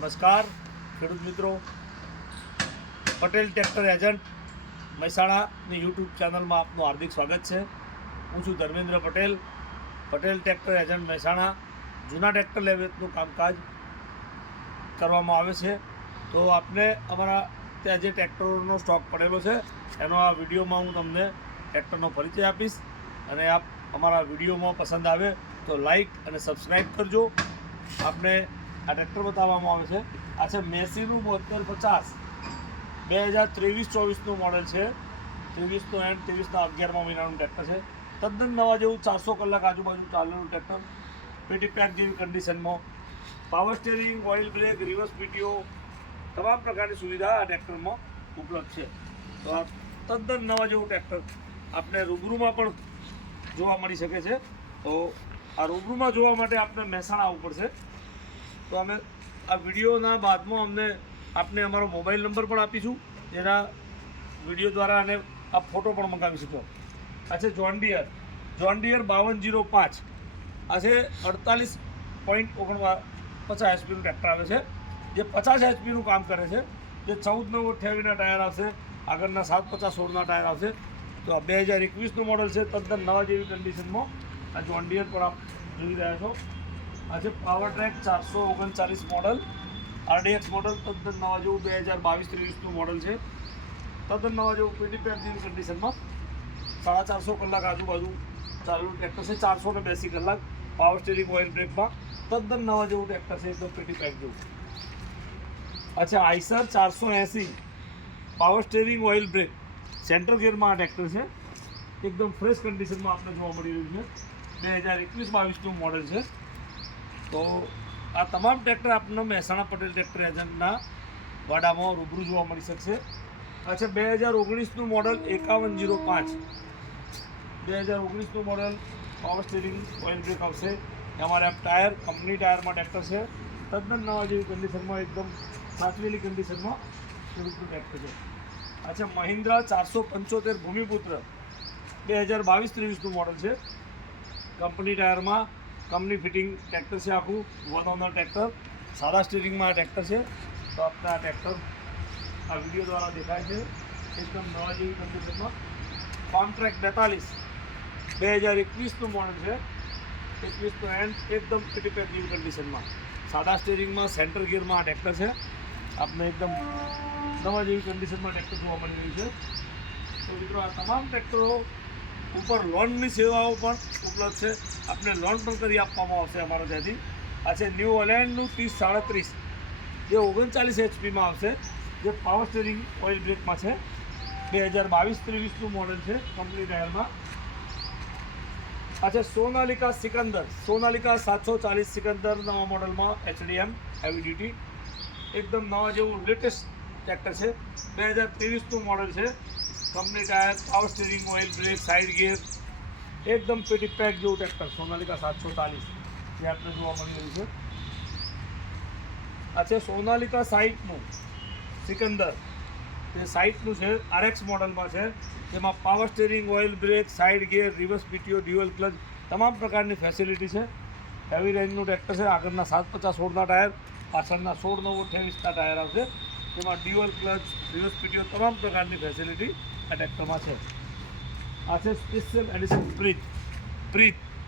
નમસ્કાર ખેડૂત મિત્રો, પટેલ ટ્રેક્ટર એજન્ટ મહેસાણાની યુટ્યુબ ચેનલમાં આપનું હાર્દિક સ્વાગત છે. હું છું ધર્મેન્દ્ર પટેલ, પટેલ ટ્રેક્ટર એજન્ટ મહેસાણા. જૂના ટ્રેક્ટર લે વેચનું કામકાજ કરવામાં આવે છે. તો આપને અમારા ત્યાં જે ટ્રેક્ટરોનો સ્ટોક પડેલો છે એનો આ વિડીયોમાં હું તમને ટ્રેક્ટરનો પરિચય આપીશ, અને આપ અમારા વિડીયોમાં પસંદ આવે તો લાઈક અને સબસ્ક્રાઈબ કરજો. આપને આ ટ્રેક્ટર બતાવવામાં આવે છે. આ છે મેસીનું 7250 2023-24નું મોડેલ છે. 23નો એન્ડ 23ના 11મા મહિનાનું ટ્રેક્ટર છે. તદ્દન નવા જેવું 400 કલાક આજુબાજુ ચાલેલું ટ્રેક્ટર, પેટી પેક જેવી કન્ડિશનમાં, power steering, oil brake, reverse PTO તમામ પ્રકારની સુવિધા આ ટ્રેક્ટરમાં ઉપલબ્ધ છે. તો આ તદ્દન નવા જેવું ટ્રેક્ટર આપણે રૂબરૂમાં પણ જોવા મળી શકે છે. તો આ રૂબરૂમાં જોવા માટે આપણે મહેસાણા આવવું પડશે. તો અમે આ વિડીયોના બાદમાં આપને અમારો મોબાઈલ નંબર પણ આપીશું, જેના વિડીયો દ્વારા અને આપ ફોટો પણ મંગાવી શકો. આ છે જોન ડિયર 5205. આ છે 48.49 એચપીનું ટ્રેક્ટર આવે છે, જે 50 એચપીનું કામ કરે છે. જે 14/9/28ના ટાયર આવશે, આગળના 750/16ના ટાયર આવશે. તો આ 2021નું મોડલ છે, તદ્દન નવા જેવી કન્ડિશનમાં આ જોન ડિયર પર આપ જોઈ રહ્યા છો. આ છે power track 439 model, RDX model, તદ્દન નવા જેવું 2022-23નું મોડલ છે. તદ્દન નવા જેવું પેટી પેક જેવી કન્ડિશનમાં 450 કલાક આજુબાજુ ચાલેલું ટ્રેક્ટર છે. 480 કલાક પાવર સ્ટેરિંગ, ઓઇલ બ્રેકમાં તદ્દન નવા જેવું ટ્રેક્ટર છે, એકદમ પેટી પેક જેવું. અચ્છા, Eicher 480 power steering, oil brake, central ગિયરમાં આ ટ્રેક્ટર છે. એકદમ ફ્રેશ કન્ડિશનમાં આપણે જોવા મળી રહ્યું છે. 2021-22નું મોડલ છે. તો આ તમામ ટ્રેક્ટર આપણને મહેસાણા પટેલ ટ્રેક્ટર એજન્ટના વાડામાં રૂબરૂ જોવા મળી શકશે. આ છે 2019નું મોડલ 5105. 2019નું model, power steering, oil brake આવશે. અમારે આ ટાયર કંપની ટાયરમાં ટ્રેક્ટર છે. તદ્દન નવા જેવી કન્ડિશનમાં, એકદમ સાચવેલી કન્ડિશનમાં ખેડૂતનું ટ્રેક્ટર છે. આ છે મહિન્દ્રા 475 ભૂમિપુત્ર 2022-23નું મોડલ છે. કંપની ટાયરમાં, કંપની ફિટિંગ ટ્રેક્ટર છે. આખું વન ઓનર ટ્રેક્ટર, સાદા સ્ટીરિંગમાં આ ટ્રેક્ટર છે. તો આપણે આ ટ્રેક્ટર આ વિડીયો દ્વારા દેખાય છે, એકદમ નવા જેવી કન્ડિશનમાં. કોન્ટ્રાક્ટ 42 2021નું મોડલ છે. 21નો એન્ડ, એકદમ પેટી પેક જેવી કન્ડિશનમાં, સાદા સ્ટીરિંગમાં, સેન્ટર ગિયરમાં આ ટ્રેક્ટર છે. આપને એકદમ નવા જેવી કન્ડિશનમાં ટ્રેક્ટર જોવા મળી રહ્યું છે. તો મિત્રો, આ તમામ ટ્રેક્ટરો ઉપર લોનની સેવાઓ પણ ઉપલબ્ધ છે. આપણે લોન પણ કરી આપવામાં આવશે અમારા ત્યાંથી. આ છે ન્યૂ હોલેન્ડનું 3037, જે 39 એચપીમાં આવશે, જે પાવર સ્ટેરિંગ, ઓઇલ બ્રેકમાં છે. 2022-23નું મોડલ છે, કંપની ટાયરમાં. આ છે સોનાલિકા સિકંદર 740 સિકંદર, નવા મોડલમાં, HDM હેવી ડ્યુટી, એકદમ નવા જેવું લેટેસ્ટ ટ્રેક્ટર છે. 2023નું મોડલ છે, company tyre, power steering, oil brake, side gear, એકદમ પેટી પેક જેવું ટ્રેક્ટર સોનાલિકા 740 જે આપણે જોવા મળી રહ્યું છે. આ છે સોનાલિકા સાઇટનું સિકંદર, જે સાઇટનું છે, RX મોડલમાં છે. જેમાં power steering, oil brake, side gear, reverse PTO, dual clutch, તમામ પ્રકારની ફેસિલિટી છે. હેવી રેન્જનું ટ્રેક્ટર છે. આગળના 750/16ના ટાયર, પાછળના 16/9/28ના ટાયર આવશે. જેમાં ડ્યુઅલ ક્લચ, રિવર્સ પીટીઓ, તમામ પ્રકારની ફેસિલિટી આ ટ્રેક્ટરમાં છે. આ છે સ્પેશિયલ એડિશન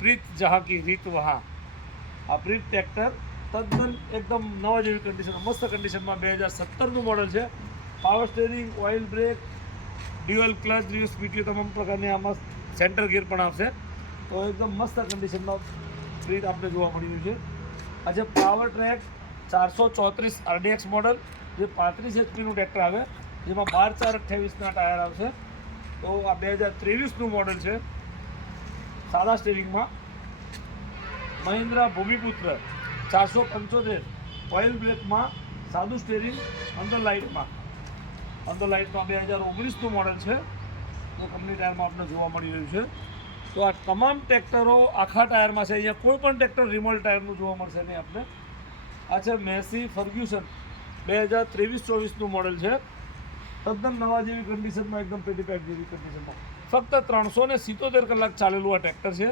પ્રીત જહાં કી રીત વહાં. આ પ્રીત ટ્રેક્ટર તદ્દન એકદમ નવા જેવી કન્ડિશન, મસ્ત કન્ડિશનમાં, 2017નું મોડલ છે. Power steering, oil break, dual clutch, reverse PTO, તમામ પ્રકારની આમાં સેન્ટર ગિયર પણ આવશે. તો એકદમ મસ્ત કન્ડિશનમાં પ્રીત આપણે જોવા મળી રહ્યું છે. આ છે પાવર ટ્રેક 434 RDX મોડલ, જે 35 એચપીનું ટ્રેક્ટર આવે, જેમાં 12/4/28ના ટાયર આવશે. તો આ 2023નું મોડલ છે, સાદા સ્ટીરિંગમાં. મહિન્દ્રા ભૂમિપુત્ર 475 ઓઇલ બ્રેકમાં, સાદું સ્ટીરિંગ, અંદર લાઇટમાં 2019નું મોડલ છે, જે કંપની ટાયરમાં આપણે જોવા મળી રહ્યું છે. તો આ તમામ ટ્રેક્ટરો આખા ટાયરમાં છે. અહીંયા કોઈ પણ ટ્રેક્ટર રિમોલ ટાયરનું જોવા મળશે નહીં આપણે. આ છે મેસી ફર્ગ્યુસન 2023-24નું મોડલ છે. તદ્દન નવા જેવી કન્ડિશનમાં, એકદમ પેટી પેક જેવી કન્ડિશનમાં, ફક્ત 377 કલાક ચાલેલું આ ટ્રેક્ટર છે.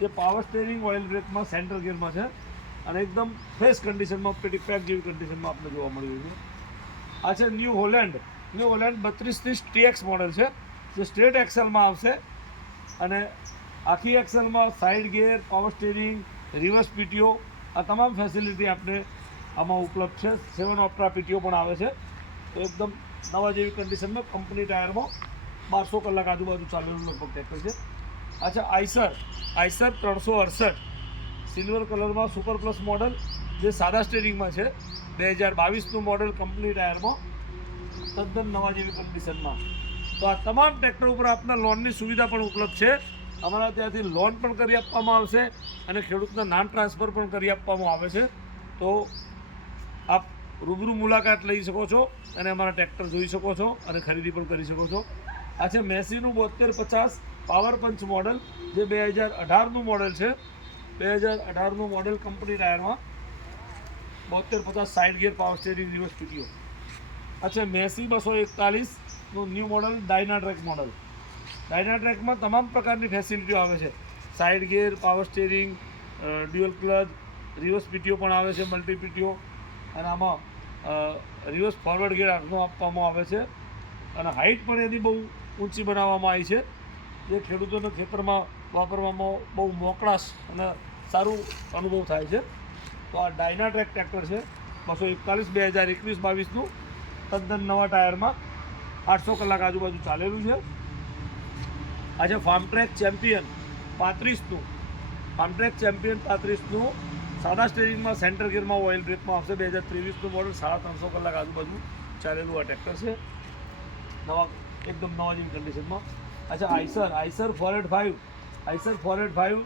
જે પાવર સ્ટેરિંગ, ઓઇલ બ્રેકમાં, સેન્ટર ગિયરમાં છે. અને એકદમ ફ્રેશ કન્ડિશનમાં પેટી પેક જેવી કન્ડિશનમાં આપણે જોવા મળી રહ્યું છે. આ છે ન્યૂ હોલેન્ડ 3230 TX મોડલ છે, જે સ્ટ્રેટ એક્સેલમાં આવશે અને આખી એક્સેલમાં side gear, power steering, reverse PTO આ તમામ ફેસિલિટી આપણે આમાં ઉપલબ્ધ છે. 7 ઓપ્ટ્રા પીટીઓ પણ આવે છે. તો એકદમ નવા જેવી કન્ડિશનમાં કંપની ટાયરમાં 1200 કલાક આજુબાજુ ચાલેલું લગભગ ટ્રેક્ટર છે. આ છે આઈસર 368 સિલ્વર કલરમાં સુપર પ્લસ મોડલ, જે સાદા સ્ટીરિંગમાં છે. 2022નું મોડલ કંપની ટાયરમાં તદ્દન નવા જેવી કન્ડિશનમાં. તો આ તમામ ટ્રેક્ટર ઉપર આપના લોનની સુવિધા પણ ઉપલબ્ધ છે. અમારા ત્યાંથી લોન પણ કરી આપવામાં આવશે અને ખેડૂતના નામ ટ્રાન્સફર પણ કરી આપવામાં આવે છે. તો આપ રૂબરૂ મુલાકાત લઈ શકો છો અને અમારા ટ્રેક્ટર જોઈ શકો છો અને ખરીદી પણ કરી શકો છો. આ છે મેસીનું 7250 પાવર પંચ મોડલ, જે 2018નું મોડલ છે. 2018નું મોડલ કંપની ટાયરમાં 7250 side gear, power steering, reverse PTO. આ છે મેસી 241નું ન્યૂ મોડલ ડાયનાટ્રેક મોડલ. ડાયનાટ્રેકમાં તમામ પ્રકારની ફેસિલિટીઓ આવે છે. Side gear, power steering, dual clutch, reverse PTO પણ આવે છે, મલ્ટી પીટીઓ. અને આમાં રિવર્સ ફોરવર્ડ ગિયર આટલું આપવામાં આવે છે અને હાઇટ પણ એની બહુ ઊંચી બનાવવામાં આવી છે, જે ખેડૂતોને ખેતરમાં વાપરવામાં બહુ મોકળાશ અને સારું અનુભવ થાય છે. તો આ ડાયનાટ્રેક ટ્રેક્ટર છે 241 2021-22નું તદ્દન નવા ટાયરમાં 800 કલાક આજુબાજુ ચાલેલું છે. આ છે ફાર્મટ્રેક ચેમ્પિયન 35નું સાદા સ્ટીરિંગમાં, સેન્ટર ગિયરમાં, ઓઇલ બ્રેકમાં આવશે. 2023નું મોડલ 350 કલાક આજુબાજુ ચાલેલું આ ટ્રેક્ટર છે, એકદમ નવા જેવી કન્ડિશનમાં. અચ્છા Eicher 485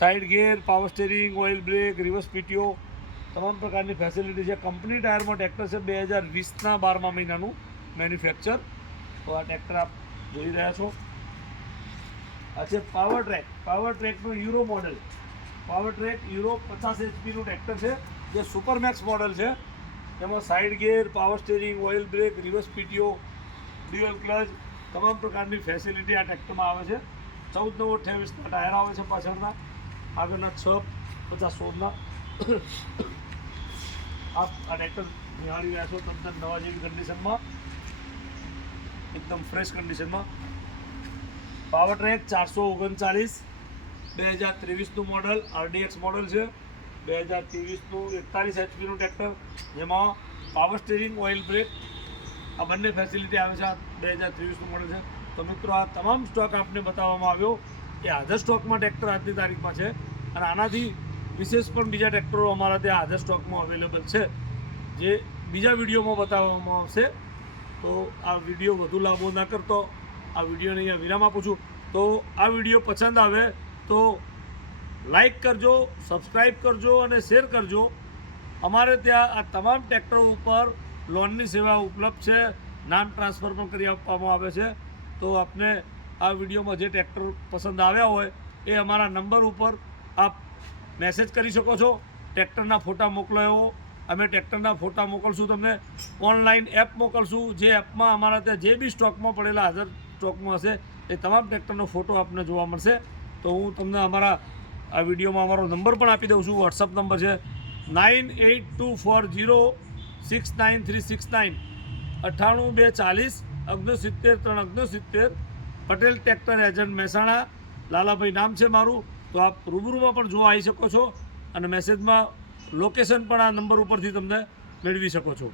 side gear, power steering, oil brake, reverse PTO તમામ પ્રકારની ફેસિલિટી છે. કંપની ટાયરમાં ટ્રેક્ટર છે, 2020ના 12મા મહિનાનું મેન્યુફેક્ચર. તો આ ટ્રેક્ટર આપ જોઈ રહ્યા છો. આ છે પાવર ટ્રેકનું Euro model. Power track Euro 50 HPનું ટ્રેક્ટર છે, જે સુપરમેક્સ મોડલ છે. તેમાં side gear, power steering, oil brake, reverse PTO, dual clutch તમામ પ્રકારની ફેસિલિટી આ ટ્રેક્ટરમાં આવે છે. 1428ના ટાયર આવે છે પાછળના, આગળના 650-16ના. આપ આ ટ્રેક્ટર નિહાળી રહ્યા છો તદ્દન નવા જેવી કન્ડિશનમાં, એકદમ ફ્રેશ કન્ડિશનમાં. પાવર ટ્રેક 439 2023નું મોડલ RDX મોડલ છે. 2023નું 41 HPનું ટ્રેક્ટર, જેમાં પાવર સ્ટીરિંગ, ઓઇલ બ્રેક આ બંને ફેસિલિટી આવે છે. આ 2023નું મોડલ છે. તો મિત્રો, આ તમામ સ્ટોક આપને બતાવવામાં આવ્યો એ હાજર સ્ટોકમાં ટ્રેક્ટર આજની તારીખમાં છે અને આનાથી વિશેષ પણ બીજા ટ્રેક્ટરો અમારા ત્યાં હાજર સ્ટોકમાં અવેલેબલ છે, જે બીજા વિડીયોમાં બતાવવામાં આવશે. તો આ વિડીયો વધુ લાંબો ના કરતો આ વિડીયોને અહીંયા વિરામ આપું છું. તો આ વિડીયો પસંદ આવે તો લાઈક કરજો, સબસ્ક્રાઈબ કરજો અને શેર કરજો. અમારે ત્યાં આ તમામ ટ્રેક્ટરો ઉપર લોનની સેવા ઉપલબ્ધ છે, નામ ટ્રાન્સફર પણ કરી આપવામાં આવે છે. તો આપને આ વિડીયોમાં જે ટ્રેક્ટર પસંદ આવ્યા હોય એ અમારા નંબર ઉપર આપ મેસેજ કરી શકો છો. ટ્રેક્ટરના ફોટા મોકલો એવો અમે ટ્રેક્ટરના ફોટા મોકલશું તમને. ઓનલાઈન એપ મોકલશું, જે એપમાં અમારા ત્યાં જે બી સ્ટોકમાં પડેલા હાજર સ્ટોકમાં હશે એ તમામ ટ્રેક્ટરનો ફોટો આપને જોવા મળશે. તો હું તમને અમારા આ વિડીયોમાં અમારો નંબર પણ આપી દઉં છું. વોટ્સઅપ નંબર છે 9824069369 98240 69 પટેલ ટ્રેક્ટર એજન્ટ મહેસાણા. લાલાભાઈ નામ છે મારું. તો આપ રૂબરૂમાં પણ જોવા આવી શકો છો અને મેસેજમાં લોકેશન પણ આ નંબર ઉપરથી તમને મેળવી શકો છો.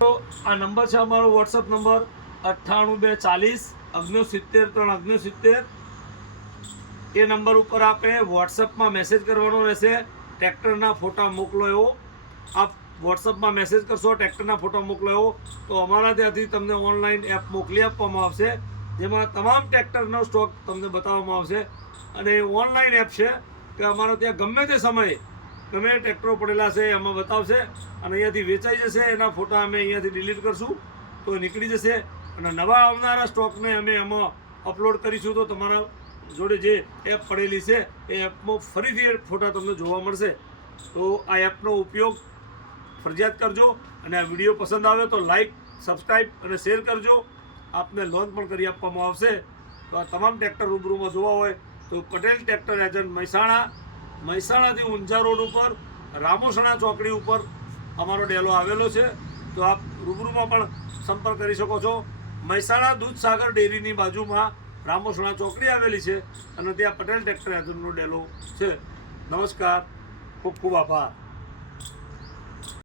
તો આ નંબર છે અમારો વોટ્સઅપ નંબર 98240 69 369. એ નંબર ઉપર આપે વોટ્સઅપમાં મેસેજ કરવાનો રહેશે, ટ્રેક્ટરના ફોટા મોકલો એવો. આપ વોટ્સઅપમાં મેસેજ કરશો ટ્રેક્ટરના ફોટા મોકલો એવો તો અમારા ત્યાંથી તમને ઓનલાઈન એપ મોકલી આપવામાં આવશે, જેમાં તમામ ટ્રેક્ટરનો સ્ટોક તમને બતાવવામાં આવશે. અને ઓનલાઈન એપ છે કે અમારા ત્યાં ગમે તે સમયે ગમે ટ્રેક્ટરો પડેલા છે એમાં બતાવશે, અને અહીંયાથી વેચાઈ જશે. એના ફોટા અમે અહીંયાથી ડિલીટ કરશું તો નીકળી જશે, અને નવા આવનારા સ્ટોકને અમે એમાં અપલોડ કરીશું તો તમારા જોડે જે એપ પડેલી છે એ એપમાં ફરીથી એ ફોટા તમને જોવા મળશે. તો આ એપનો ઉપયોગ ફરજિયાત કરજો, અને આ વિડીયો પસંદ આવે તો લાઈક, સબસ્ક્રાઈબ અને શેર કરજો. આપને લોન પણ કરી આપવામાં આવશે. તો આ તમામ ટ્રેક્ટર રૂબરૂમાં જોવા હોય તો પટેલ ટ્રેક્ટર એજન્ટ મહેસાણાથી ઊંઝા રોડ ઉપર રામોસણા ચોકડી ઉપર અમારો ડેલો આવેલો છે. તો આપ રૂબરૂમાં પણ સંપર્ક કરી શકો છો. મહેસાણા દૂધસાગર ડેરીની બાજુમાં રામોસણા ચોકડી આવેલી છે, અને ત્યાં પટેલ ટ્રેક્ટર એજન્ટનો ડેલો છે. નમસ્કાર, ખૂબ ખૂબ આભાર.